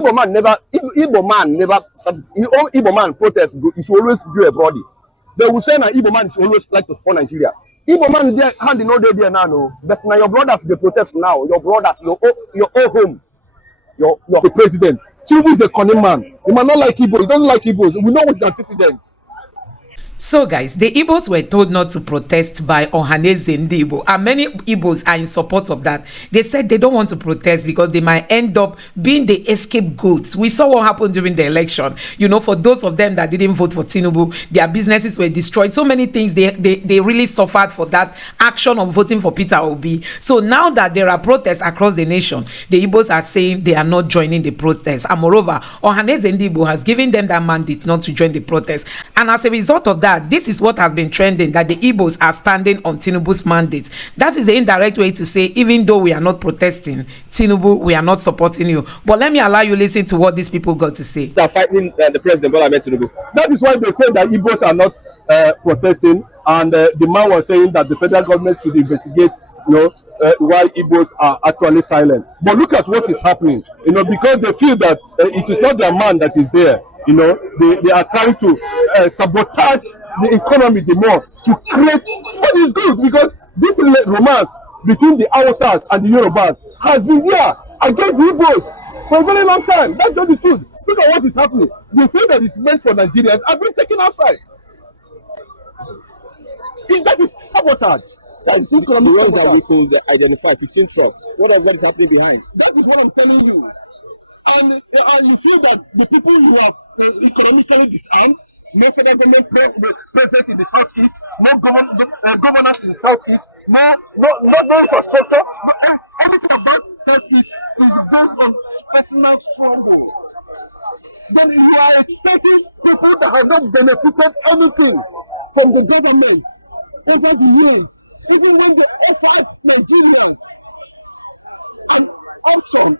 Igbo man never, Igbo man protest, he should always be a body. They will say that Igbo man is always like to spoil Nigeria. Igbo man there, hand no day there now, no. But now your brothers, they protest now. Your brothers, your own home, your the president. Tinubu is a cunning man. He might not like Igbo. He doesn't like Igbos. We know what his antecedents. So guys, the Igbos were told not to protest by Ohaneze Ndigbo, and many Igbos are in support of that. They said they don't want to protest because they might end up being the scapegoats. We saw what happened during the election. You know, for those of them that didn't vote for Tinubu, their businesses were destroyed. So many things, they really suffered for that action of voting for Peter Obi. So now that there are protests across the nation, the Igbos are saying they are not joining the protest. And moreover, Ohaneze Ndigbo has given them that mandate not to join the protest. And as a result of that, this is what has been trending, that the Igbos are standing on Tinubu's mandate. That is the indirect way to say, even though we are not protesting, Tinubu, we are not supporting you. But let me allow you listen to what these people got to say. They are fighting the president, Bola Ahmed Tinubu. That is why they say that Igbos are not protesting, and the man was saying that the federal government should investigate, why Igbos are actually silent. But look at what is happening, because they feel that it is not their man that is there. They are trying to sabotage the economy the more to create what is good, because this romance between the Hausas and the Yorubas has been there against the Igbos for a very long time. That's just the truth. Look at what is happening. The thing that is meant for Nigerians have been taken outside. That is sabotage. That is economic sabotage. The ones that we could identify 15 trucks. What is happening behind? That is what I'm telling you. And you feel that the people you have economically disarmed, no federal government presence in the southeast, no governance in the southeast, no infrastructure, anything about southeast is based on personal struggle. Then you are expecting people that have not benefited anything from the government over the years, even when they offered Nigerians an option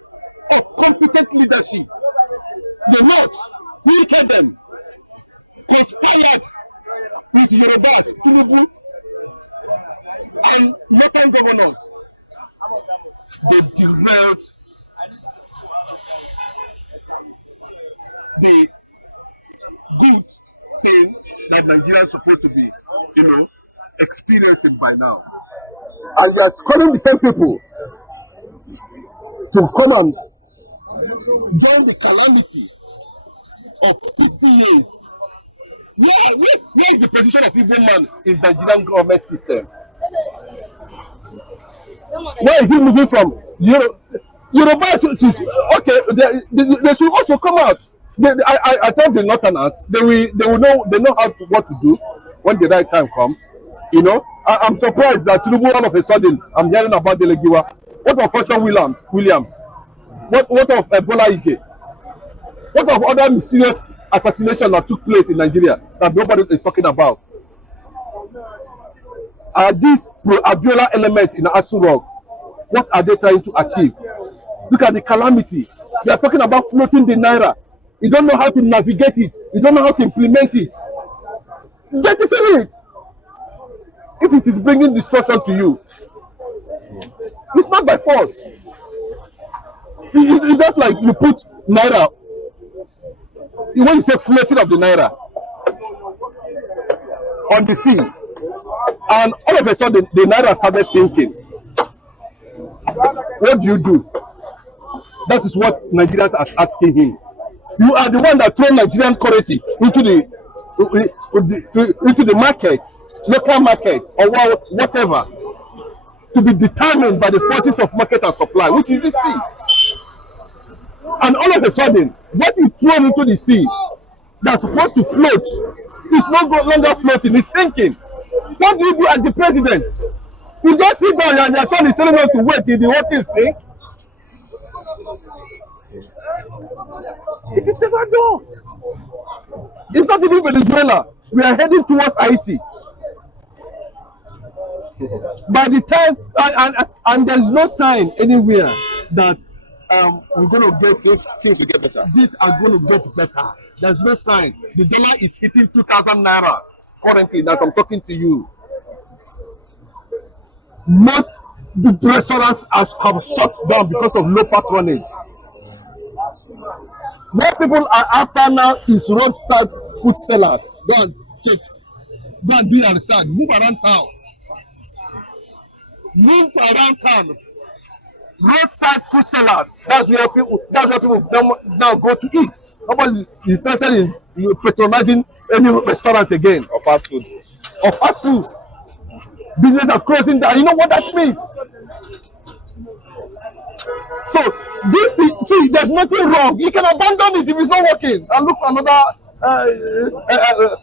of competent leadership, the North wicked them, conspired with Yorubas, Tinubu, and northern governors. They derailed the good thing that Nigeria is supposed to be, experiencing by now. And you are calling the same people to come and join the calamity of 60 years. Where is the position of Igbo man in the Nigerian government system? Where is he moving from? Yoruba okay, they should also come out. I told the Northerners they will know what to do when the right time comes. I'm surprised that Tinubu all of a sudden I'm hearing about the Legiwa. What of Osho Williams? What of Bola Ige? What of other mysterious assassinations that took place in Nigeria that nobody is talking about? Are these pro-Abiola elements in Asu Rock? What are they trying to achieve? Look at the calamity. They are talking about floating the naira. You don't know how to navigate it. You don't know how to implement it. Jettison it. If it is bringing destruction to you, it's not by force. It's just like you put naira. When you say floating of the naira on the sea, and all of a sudden the naira started sinking, what do? That is what Nigerians are asking him. You are the one that throw Nigerian currency into the market, local market, or whatever, to be determined by the forces of market and supply, which is the sea. And all of a sudden, what you throw into the sea that's supposed to float is no longer floating, it's sinking. What do you do as the president? You just sit down and your son is telling us to wait till the whole thing sink. It is never done. It's not even Venezuela. We are heading towards Haiti. By the time, and there's no sign anywhere that we're going to get things will get better. These are going to get better. There's no sign. The dollar is hitting 2,000 naira currently as I'm talking to you. Most restaurants have shut down because of low patronage. What people are after now is roadside food sellers. Go and check. Go and do your research. Move around town. Move around town. Roadside food sellers. That's where people now go to eat. Nobody is interested in patronizing any restaurant again. Or fast food. Or fast food. Business are closing down. You know what that means? So this thing, see, there's nothing wrong. You can abandon it if it's not working and look for another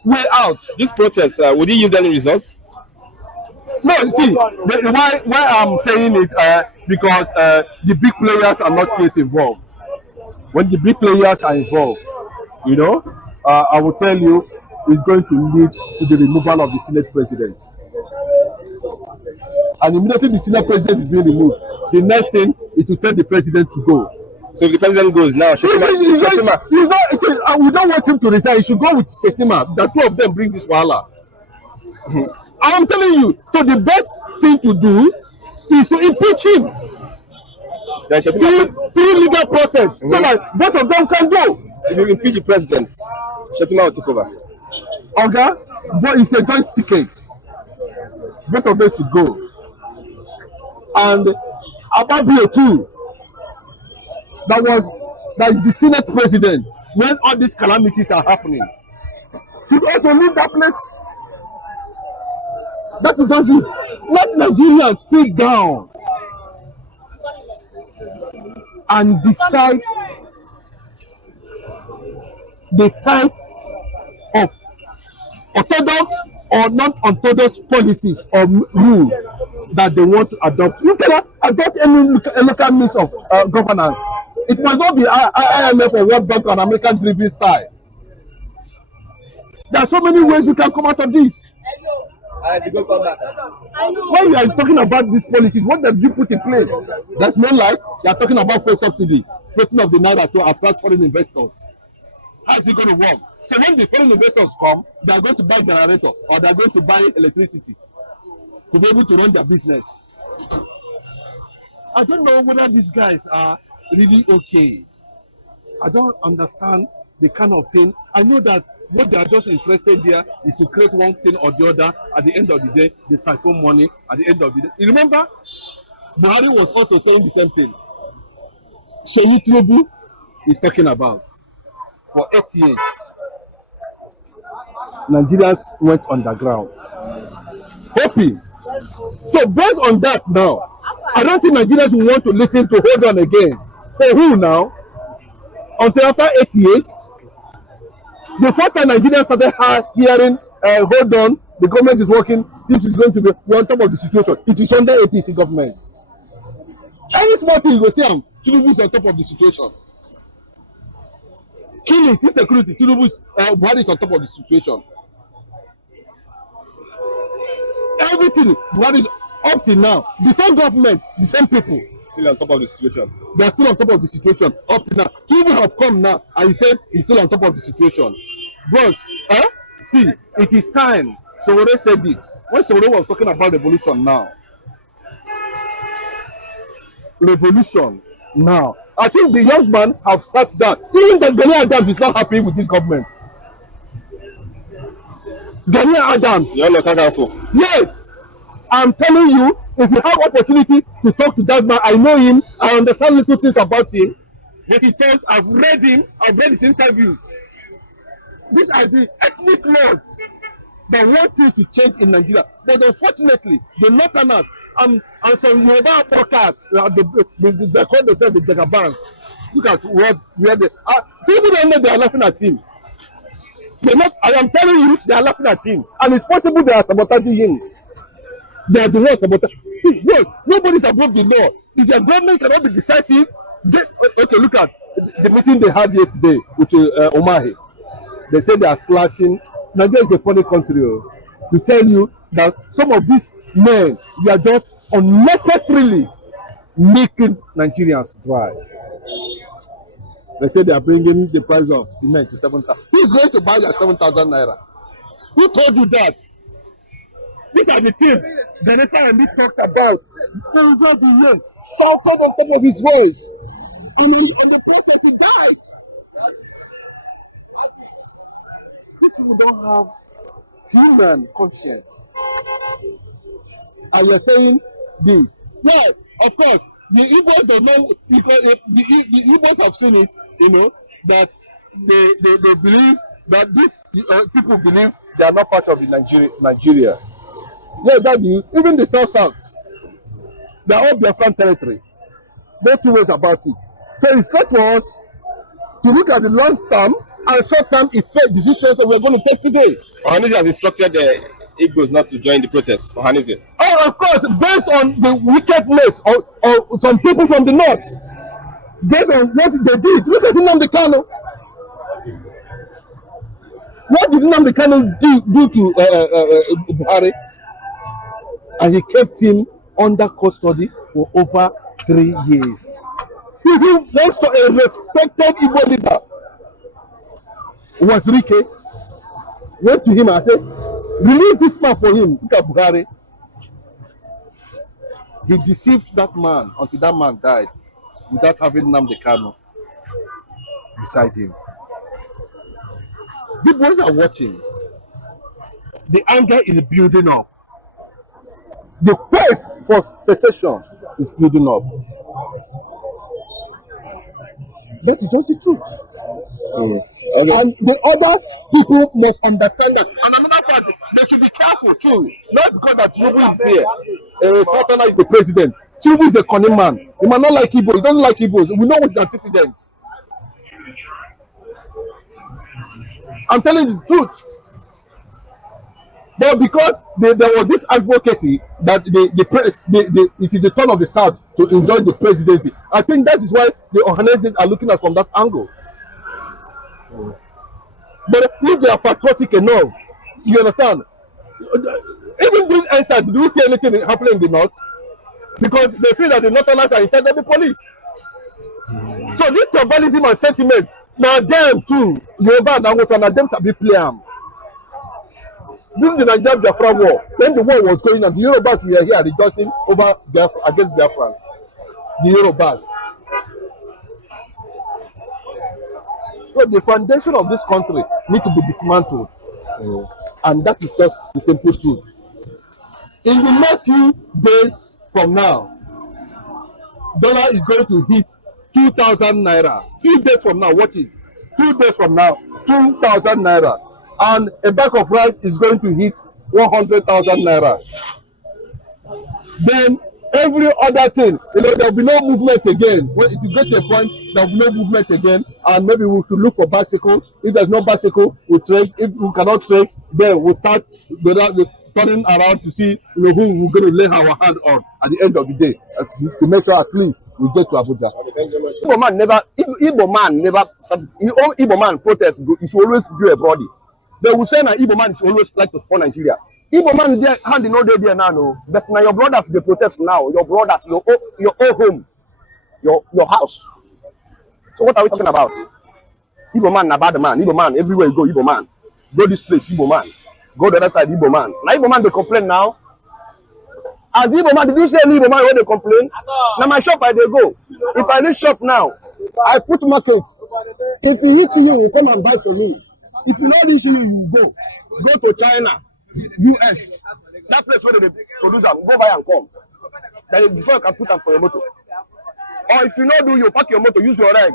way out. This protest, would it yield any results? No, see, why I'm saying it because the big players are not yet involved. When the big players are involved, you know, I will tell you, it's going to lead to the removal of the Senate president. And immediately the Senate president is being removed, the next thing is to tell the president to go. So if the president goes now, we don't want him to resign. He should go with Shetima. The two of them bring this wahala. I'm telling you. So the best thing to do is to impeach him through legal process, so that both of them can go. If you impeach the president, Shetima will take over. Okay, but it's a joint ticket. Both of them should go. And Ababio too, that is the Senate president when all these calamities are happening, should also leave that place. That is just it. Let Nigerians sit down and decide the type of orthodox or non-orthodox policies or rule that they want to adopt. You cannot adopt any local means of governance. It must not be IMF or World Bank or an American driven style. There are so many ways we can come out of this. When you are talking about these policies, what did you put in place? There's no light. You are talking about fuel subsidy, floating of the naira to attract foreign investors. How is it going to work? So when the foreign investors come, they are going to buy generator or they are going to buy electricity to be able to run their business. I don't know whether these guys are really okay. I don't understand the kind of thing. I know that what they are just interested there is to create one thing or the other. At the end of the day, they siphon money at the end of the day. You remember, Buhari was also saying the same thing. Tinubu is talking about for 8 years. Nigerians went underground, hoping. So based on that now, I don't think Nigerians will want to listen to hold on again. For who now? Until after 8 years. The first time Nigerians started hearing, hold on, the government is working, this is going to be, we're on top of the situation. It is under APC government. Any small thing you go see, Tinubu is on top of the situation. Killings, insecurity, Tinubu's Buhari is on top of the situation. Everything, Buhari is up till now. The same government, the same people. Still on top of the situation. They are still on top of the situation up till now. Tinubu have come now and he said he's still on top of the situation. But see, it is time. Sowore said it. When Sowore was talking about revolution now. Revolution now. I think the young man have sat down. Even that Gani Adams is not happy with this government. Gani Adams. Yes. I'm telling you, if you have opportunity to talk to that man, I know him, I understand little things about him. When he talks, I've read him, I've read his interviews. These are the ethnic lords that want things to change in Nigeria. But unfortunately, the Northerners and some Yoruba broadcasts, they call themselves the Jagabans. Look at where they are. People don't know they are laughing at him. They're not, I am telling you, they are laughing at him. And it's possible they are sabotaging him. They are the ones sabotaging. See, nobody's above the law. If your government cannot be decisive, okay, look at the meeting they had yesterday with Omahe. They said they are slashing. Nigeria is a funny country to tell you that some of these men, they are just unnecessarily making Nigerians dry. They say they are bringing the price of cement to 7,000. Who is going to buy their 7,000 naira? Who told you that? These are the things Gani Adams talked about over the years, shouted on top of his voice, and on the process he died. These people don't have human conscience. And you're saying this. Well, of course, the Igbos don't know, because the Igbos have seen it, that they believe that these people believe they are not part of the Nigeria. Yeah, that even the South, they are all Biafran territory. No two ways about it. So it's not for us to look at the long term and short term effect decisions that we're going to take today. Ohaneze has instructed the IGBOS not to join the protest. Ohaneze. Oh, of course, based on the wickedness of some people from the north, based on what they did. Look at Nnamdi Kanu. What did Nnamdi Kanu do to Buhari? And he kept him under custody for over 3 years. Even also a respected Igbo leader was Rike, went to him and said, release this man for him. Look at Buhari. He deceived that man until that man died without having Nnamdi Kanu beside him. The boys are watching. The anger is building up. The quest for secession is building up. That is just the truth. Okay. And the other people must understand that. And another fact, they should be careful too. Not because that Tinubu is there. Sultana is the president. Tinubu is a cunning man. He might not like Igbo. He doesn't like Igbos. We know what his antecedents. I'm telling you the truth. But because there was this advocacy that it is the turn of the South to enjoy the presidency, I think that is why the Ohanezes are looking at from that angle. But if they are patriotic enough, you understand? Even during NSAS, did we see anything happening in the north? Because they feel that the Northerners are in charge of the police. So this tribalism and sentiment, now them too, Yoruba and Hausa, now them sabi play am. During the Nigerian Biafra war, when the war was going on, the Yorubas were here rejoicing over against Biafrans. The Yorubas. So the foundation of this country need to be dismantled. And that is just the simple truth. In the next few days from now, dollar is going to hit 2,000 naira. Few days from now, watch it. 2 days from now, 2,000 naira. And a bag of rice is going to hit 100,000 naira. Then every other thing, there will be no movement again. When it will get to a point, there will be no movement again, and maybe we should look for bicycle. If there's no bicycle, we trade. If we cannot trade, then we'll start turning around to see who we're going to lay our hand on at the end of the day, to make sure at least we get to Abuja. Okay, thank you very much. Igbo man protest is always be a body. They will say that Igbo man is always like to spoil Nigeria. Igbo man there hand in no day there now, no. But now your brothers they protest now. Your brothers, your own home, your house. So what are we talking about? Igbo man, na bad man. Igbo man, everywhere you go, Igbo man. Go this place, Igbo man. Go the other side, Igbo man. Now Igbo man they complain now. As Igbo man, did you say any Igbo man when they complain? Now my shop I they go. If I need shop now, I put markets. If he hit you, come and buy for me. If you know this issue, you go to China, US, that place where they produce them, go buy and come. Then before you can put them for your motor. Or if you know do, you pack your motor, use your reg.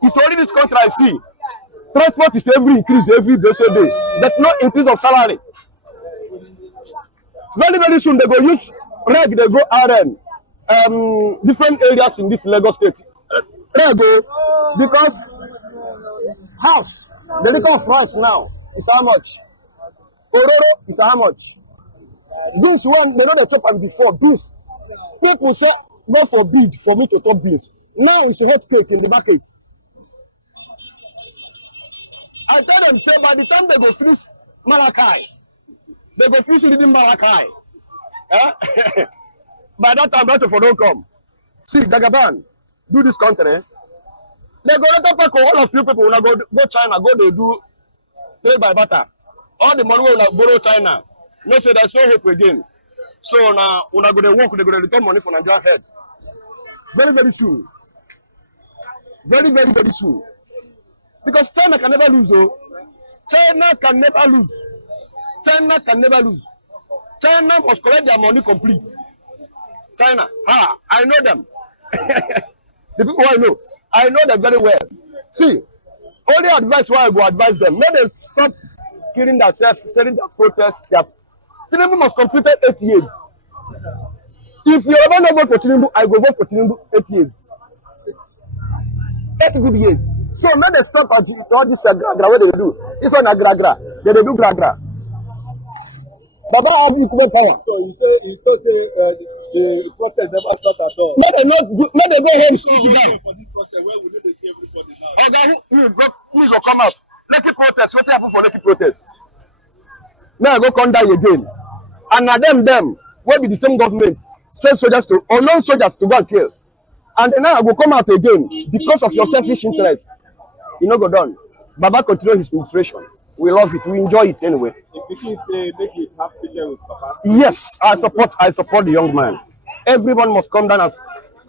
It's already this country I see. Transport is every increase every blessed day. But no increase of salary. Very, very soon they go use reg, they go RN. Different areas in this Lagos state. Reg go because house, the liquor of rice now is how much? Ororo is how much? Beans one, they know they chop them before. Beans. People say, God forbid for me to talk beans. Now it's a hot cake in the market. I tell them, say, by the time they go finish Malachi, they go finish reading Malachi. By that time, that for don't come. See, Dagaban, do this country. They go let pack all of you people when I go China, go they do trade by barter. All the money when I borrow China. No say there's no hope again. So now when I go to work, they go to return money for Nigerian head. Very, very soon. Very, very, very soon. Because China can never lose, oh. China can never lose. China can never lose. China must collect their money complete. China, I know them. The people I know them very well. See, only advice why I go advise them. Let them stop killing themselves, selling their protests. Tinubu must complete 8 years. If you ever not vote for Tinubu, I go vote for Tinubu 8 years. 8 good years. So let them stop all this gra what they do. This one gra. They do gra. Baba have equal power. So you thought the protest never start at all. Let them go home, sit down. For this protest, where will they see everybody now? Oga, me go come out. Lekki protest. What happen for Lekki protest? Now I go come die again. And now them will be the same government. Send soldiers to unknown soldiers to go and kill. And now I go come out again because of your selfish interest. You know, go done. Baba continue his administration. We love it. We enjoy it anyway. If you say make it have patience with Papa. Yes, I support the young man. Everyone must come down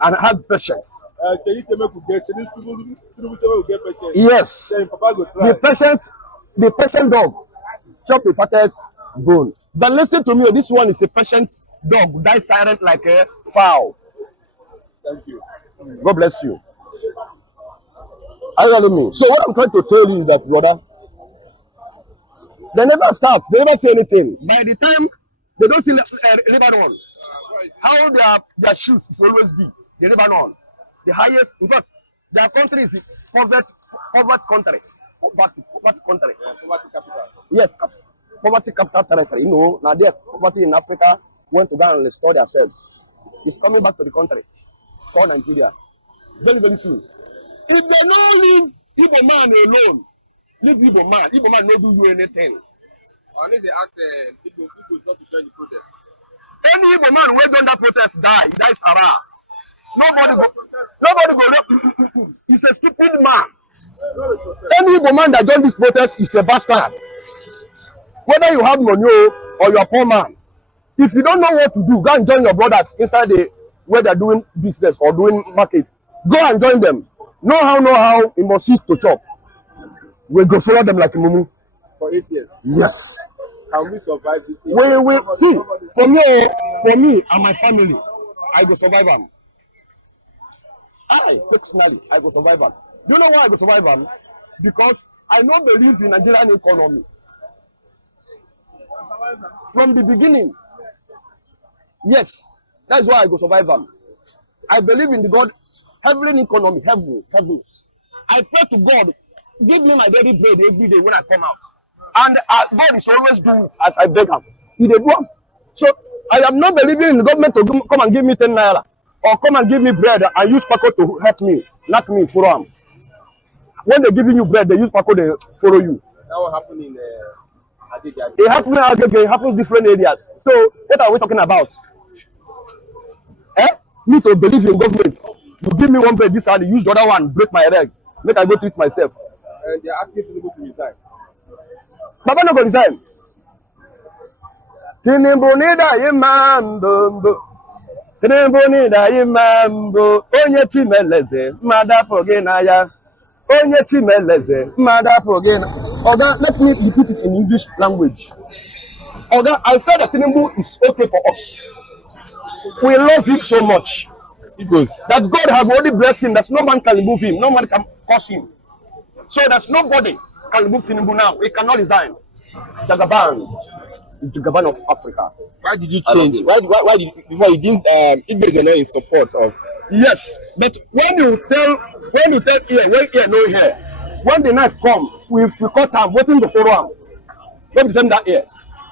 and have patience. Yes. The patient dog chop the fattest bone. But listen to me, this one is a patient dog, die silent like a fowl. Thank you. God bless you. Are you hearing me? So what I'm trying to tell you is that, brother, they never start. They never say anything. By the time they don't see Lebanon, how their shoes is always be the Lebanon, the highest. In fact, their country is the poverty country. Poverty country. Poverty capital. Yes, poverty capital territory. You know, now their poverty in Africa went to go and restore themselves. It's coming back to the country called Nigeria very, very soon. If they don't leave Igbo man alone, leave Igbo man no do you anything. Unless they ask Igbo not to join the protest. Any Igbo man who done that protest die, he dies Sarah. Nobody go. He's a stupid man. Any Igbo man that join this protest is a bastard. Whether you have money or you're a poor man, if you don't know what to do, go and join your brothers inside where they're doing business or doing market. Go and join them. Know how, you must eat to chop. We go follow them like Mumu. For 8 years? Yes. Can we survive this? We see, for me and my family, I go survive them. Personally, I go survive them. Do you know why I go survive them? Because I don't believe in Nigerian economy. From the beginning, yes, that's why I go survive them. I believe in the God, heavenly economy, heaven. I pray to God, give me my daily bread every day when I come out. And God is always doing it as I beg him. He did one. So I am not believing in the government to come and give me 10 naira or come and give me bread and use Paco to help me, knock me, follow him. When they're giving you bread, they use Paco, they follow you. That will happen in Agege. It happens in Agege, it happens in different areas. So what are we talking about? Me to believe in government. You give me one bread, this and use the other one, break my leg, make I go treat myself. And they're asking Tinubu to resign. Baba no go resign. Tinubu nida imambo. Tinubu nida imambo. Onye chimeleze, mada pogena ya. Onye chimeleze, mada pogena. Oga, let me repeat it in English language. Oga, I said that Tinubu is okay for us. We love him so much. That God have already blessed him, that no man can remove him, no man can curse him. So there's nobody can remove Tinubu now. He cannot resign. Jagaban, the Jagaban of Africa. Why did you change? Why did before you didn't IGBOS were not in support of? Yes, but when you tell here, when here no here, when the knife come, we cut him, waiting to follow him. Don't send that here.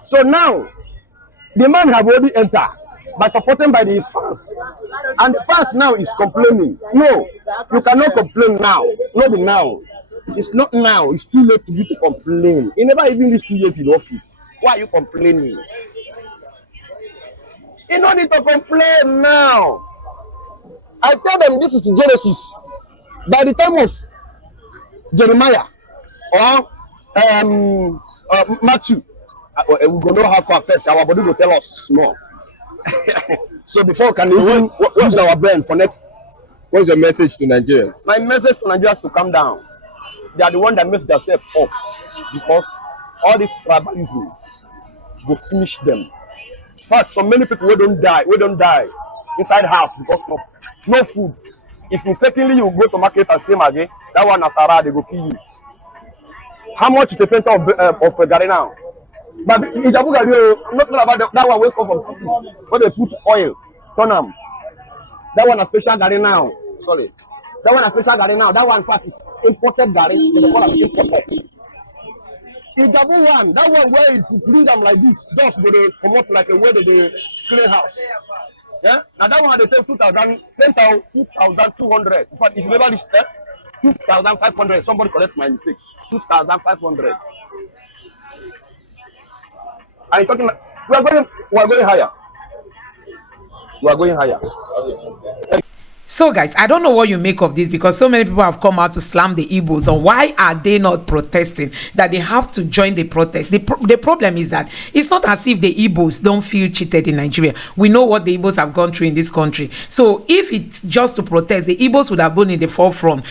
So now the man have already entered by supporting by his fans, and the fans now is complaining. No, you cannot complain now. Not now. It's not now. It's too late for you to complain. He never even reached 2 years in office. Why are you complaining? You don't need to complain now. I tell them this is Genesis. By the time of Jeremiah or Matthew, we're going to know how far first. Our body will tell us small. So before we can even use our brain for next What's your message to Nigerians? My message to Nigerians to calm down. They are the one that mess themselves up because all this tribalism will finish them. In fact, so many people we don't die inside house because of no food. If mistakenly you go to market and say again, that one Nasara, they go kill you. How much is the painter of Gary now? But Ijabu Gari, not about that one. Wake up from something where they put oil, turn them. That one a special Gary now. Sorry, that one a special Gary now. That one, in fact, is imported Gary. They call them imported. Ijabu one, that one where if you clean them like this, dust go come out like a way they clean house. Yeah, now that one they take 2,200. In fact, if you never reach 2,500, somebody correct my mistake. 2,500. I'm talking. We are going higher. We are going higher. So guys, I don't know what you make of this, because so many people have come out to slam the Igbos on why are they not protesting, that they have to join the protest. The problem is that it's not as if the Igbos don't feel cheated in Nigeria. We know what the Igbos have gone through in this country. So if it's just to protest, the Igbos would have been in the forefront.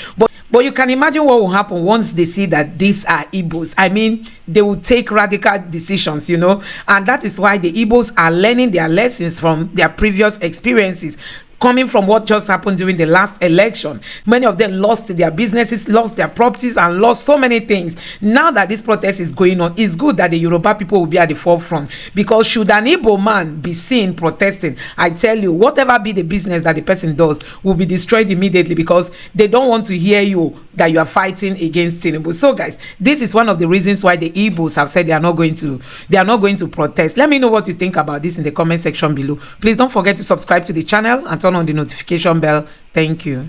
But you can imagine what will happen once they see that these are Igbos. I mean, they will take radical decisions, you know, and that is why the Igbos are learning their lessons from their previous experiences. Coming from what just happened during the last election, many of them lost their businesses, lost their properties, and lost so many things. Now that this protest is going on, it's good that the Yoruba people will be at the forefront, because should an Igbo man be seen protesting, I tell you, whatever be the business that the person does will be destroyed immediately, because they don't want to hear you that you are fighting against Tinubu. So guys, this is one of the reasons why the Igbos have said they are not going to protest. Let me know what you think about this in the comment section below. Please don't forget to subscribe to the channel and turn on the notification bell. Thank you.